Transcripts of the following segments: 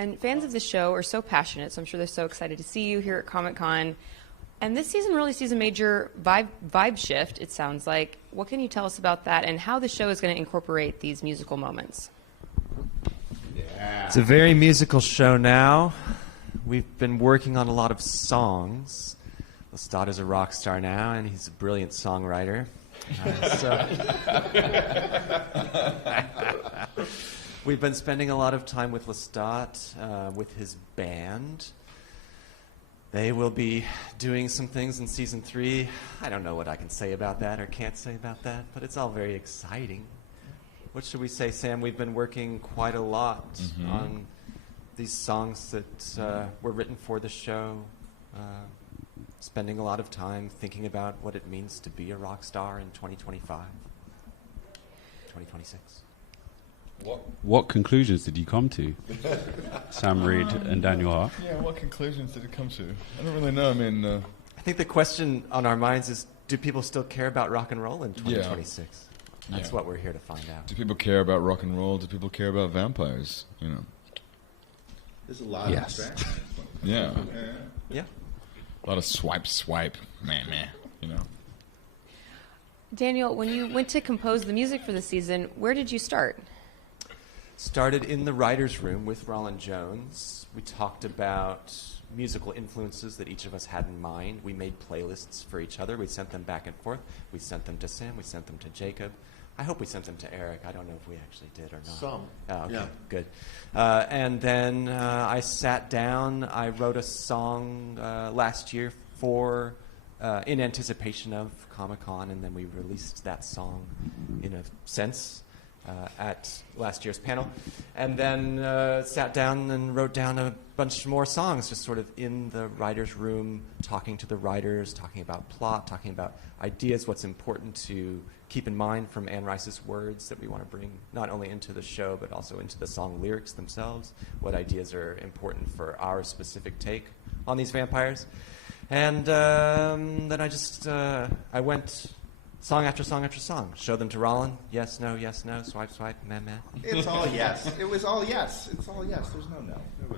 And fans of the show are so passionate, so I'm sure they're so excited to see you here at Comic-Con. And this season really sees a major vibe shift, it sounds like. What can you tell us about that and how the show is going to incorporate these musical moments? Yeah. It's a very musical show now. We've been working on a lot of songs. Lestat is a rock star now, and he's a brilliant songwriter. We've been spending a lot of time with Lestat, with his band. They will be doing some things in season 3. I don't know what I can say about that or can't say about that, but it's all very exciting. What should we say, Sam? We've been working quite a lot on these songs that were written for the show, spending a lot of time thinking about what it means to be a rock star in 2025, 2026. What conclusions did you come to, Sam Reed and Daniel Hart? Yeah, what conclusions did it come to? I don't really know. I mean, I think the question on our minds is, do people still care about rock and roll in 2026? That's what we're here to find out. Do people care about rock and roll? Do people care about vampires? You know. There's a lot of distractions. Yeah. Yeah. A lot of swipe, man, you know. Daniel, when you went to compose the music for the season, where did you start? Started in the writer's room with Roland Jones. We talked about musical influences that each of us had in mind. We made playlists for each other. We sent them back and forth. We sent them to Sam. We sent them to Jacob. I hope we sent them to Eric. I don't know if we actually did or not. Some. Oh, okay, yeah. Good. And then I sat down. I wrote a song last year for in anticipation of Comic-Con, and then we released that song in a sense at last year's panel. And then sat down and wrote down a bunch more songs, just sort of in the writer's room, talking to the writers, talking about plot, talking about ideas, what's important to keep in mind from Anne Rice's words that we want to bring not only into the show but also into the song lyrics themselves, what ideas are important for our specific take on these vampires. And then I went song after song after song, show them to Roland, yes, no, swipe, meh. It's all yes. It was all yes. It's all yes. There's no no. It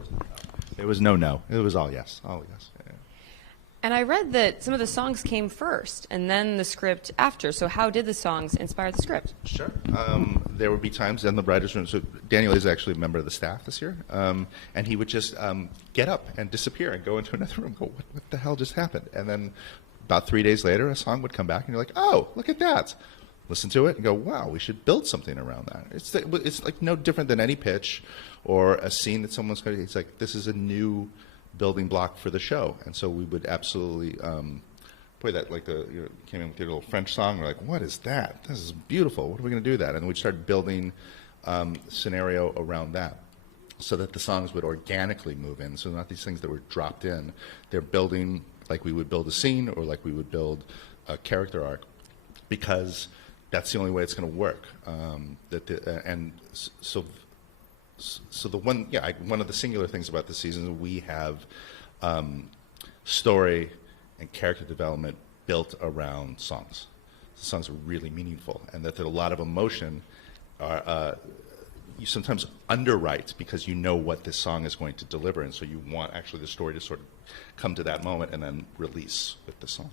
was no. It was all yes. All yes. Yeah. And I read that some of the songs came first and then the script after. So how did the songs inspire the script? Sure. There would be times in the writer's room. So Daniel is actually a member of the staff this year. And he would just get up and disappear and go into another room and go, what the hell just happened? And then about 3 days later, a song would come back and you're like, oh, look at that. Listen to it and go, wow, we should build something around that. It's like no different than any pitch or a scene that someone's going to, it's like, this is a new building block for the show. And so we would absolutely, came in with your little French song. We're like, what is that? This is beautiful. What are we going to do with that? And we'd start building scenario around that so that the songs would organically move in. So not these things that were dropped in. They're building like we would build a scene or like we would build a character arc, because that's the only way it's going to work. One of the singular things about this season is we have story and character development built around songs. The songs are really meaningful, and that a lot of emotion are you sometimes underwrite because you know what this song is going to deliver, and so you want actually the story to sort of come to that moment and then release with the song.